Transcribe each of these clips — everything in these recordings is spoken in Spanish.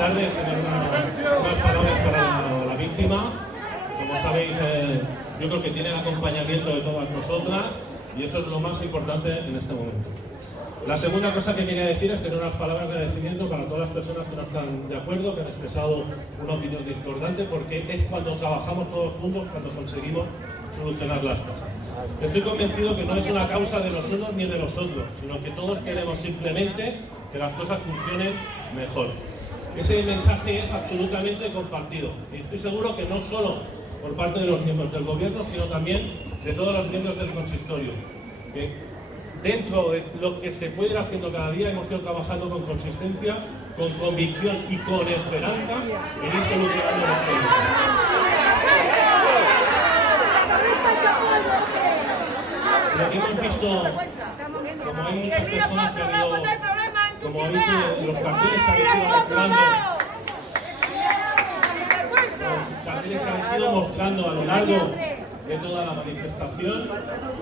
tarde es tener unas palabras para la víctima. Como sabéis, yo creo que tiene el acompañamiento de todas nosotras y eso es lo más importante en este momento. La segunda cosa que quería decir es tener unas palabras de agradecimiento para todas las personas que no están de acuerdo, que han expresado una opinión discordante, porque es cuando trabajamos todos juntos cuando conseguimos solucionar las cosas. Estoy convencido que no es una causa de los unos ni de los otros, sino que todos queremos simplemente que las cosas funcionen mejor. Ese mensaje es absolutamente compartido y estoy seguro que no solo por parte de los miembros del gobierno, sino también de todos los miembros del consistorio. Dentro de lo que se puede ir haciendo cada día, hemos ido trabajando con consistencia, con convicción y con esperanza en ir solucionando los temas. Lo que hemos visto, como hay muchas personas que han ido, como veis, los carteles que habéis ido mostrando, a lo largo de toda la manifestación,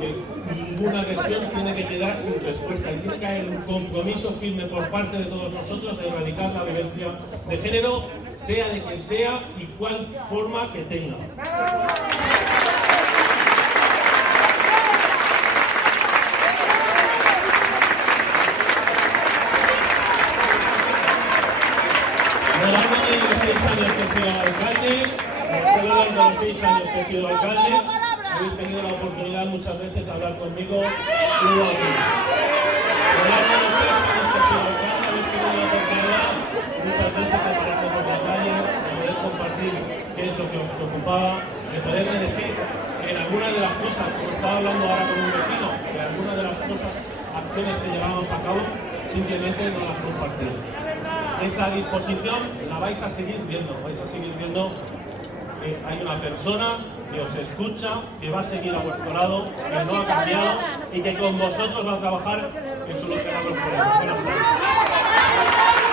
que ninguna agresión tiene que quedar sin respuesta y tiene que haber un compromiso firme por parte de todos nosotros de erradicar la violencia de género, sea de quien sea y cual forma que tenga. A lo largo de los 6 años que he sido alcalde, habéis tenido la oportunidad muchas veces de hablar conmigo. A lo largo de los 6 años que he sido alcalde, habéis tenido la oportunidad muchas veces de pararme por la calle, de poder compartir qué es lo que os preocupaba, de poderme decir que en algunas de las cosas, como estaba hablando ahora con un vecino, que algunas de las cosas, acciones que llevamos a cabo, simplemente no las compartimos. Esa disposición la vais a seguir viendo, que hay una persona que os escucha, que va a seguir a vuestro lado, que no ha cambiado y que con vosotros va a trabajar en solucionar los problemas. Buenas tardes.